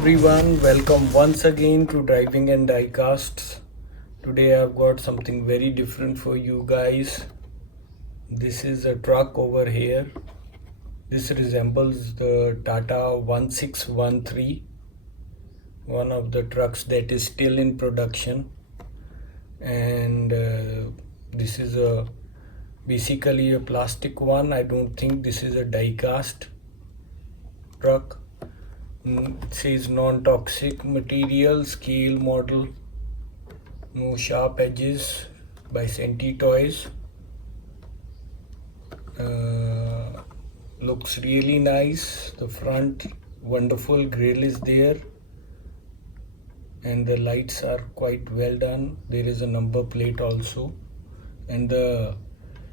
everyone, welcome once again to Driving and Diecasts. Today I've got something very different for you guys. This is a truck over here. This resembles the Tata 1613, one of the trucks that is still in production. And this is basically a plastic one. I don't think this is a die-cast truck. It says non-toxic material, scale model, no sharp edges, by Centy Toys. Looks really nice. The front wonderful grille is there, and the lights are quite well done. There is a number plate also, and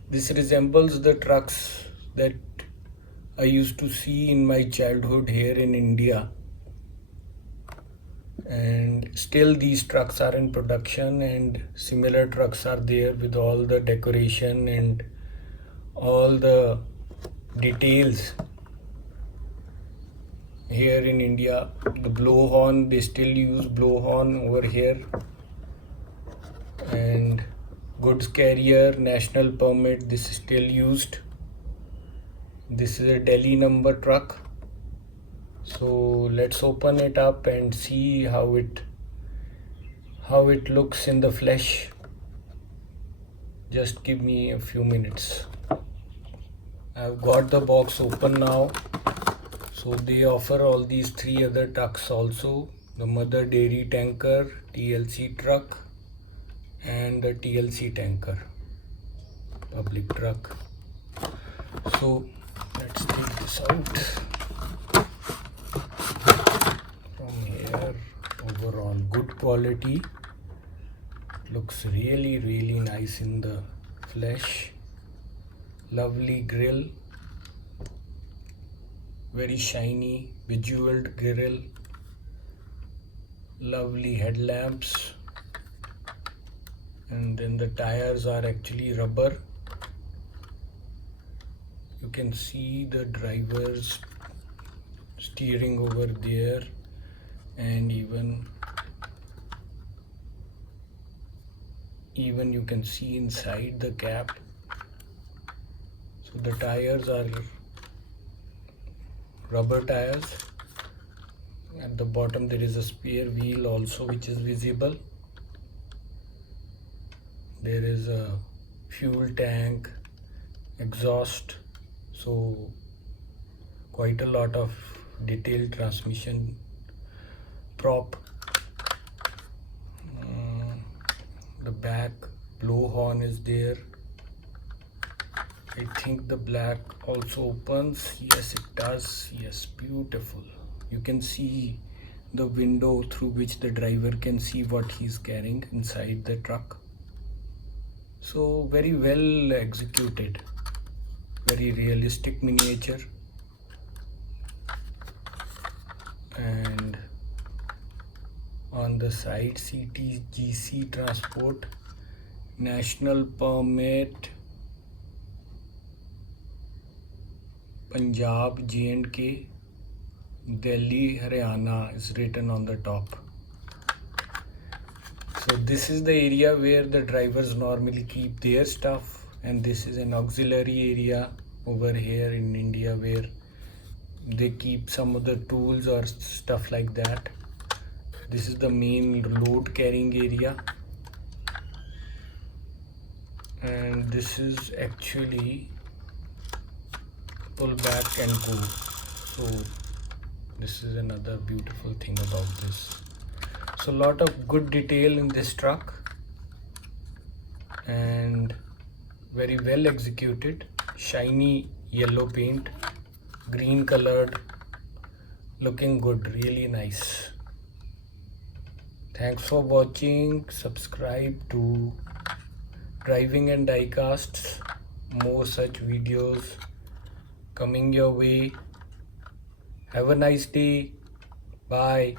this resembles the trucks that I used to see in my childhood here in India. And still these trucks are in production, and similar trucks are there with all the decoration and all the details. Here in India, the blow horn, they still use blow horn over here. And goods carrier, national permit, this is still used. This is a Delhi number truck. So let's open it up and see how it looks in the flesh. Just give me a few minutes. I've got the box open now. So they offer all these three other trucks also: the mother dairy tanker, TLC truck, and the TLC tanker, public truck. So let's take this out from here. Overall good quality, looks really nice in the flesh. Lovely grille, very shiny bejeweled grille, lovely headlamps, and then the tires are actually rubber. You can see the driver's steering over there, and even you can see inside the cap. So the tires are rubber tires. At the bottom there is a spare wheel also which is visible. There is a fuel tank, exhaust, so quite a lot of detailed transmission prop. The back blow horn is there. I think the black also opens. Yes, it does. Yes, beautiful. You can see the window through which the driver can see what he's carrying inside the truck. So very well executed, very realistic miniature. And on the side, CTGC transport, national permit, Punjab, J&K, Delhi, Haryana is written on the top. So this is the area where the drivers normally keep their stuff, and this is an auxiliary area over here in India where they keep some of the tools or stuff like that. This is the main load carrying area, and this is actually pull back and go. So this is another beautiful thing about this. So lot of good detail in this truck, and very well executed. Shiny yellow paint, green colored, looking good, really nice. Thanks for watching. Subscribe to Driving and Diecasts. More such videos coming your way. Have a nice day. Bye.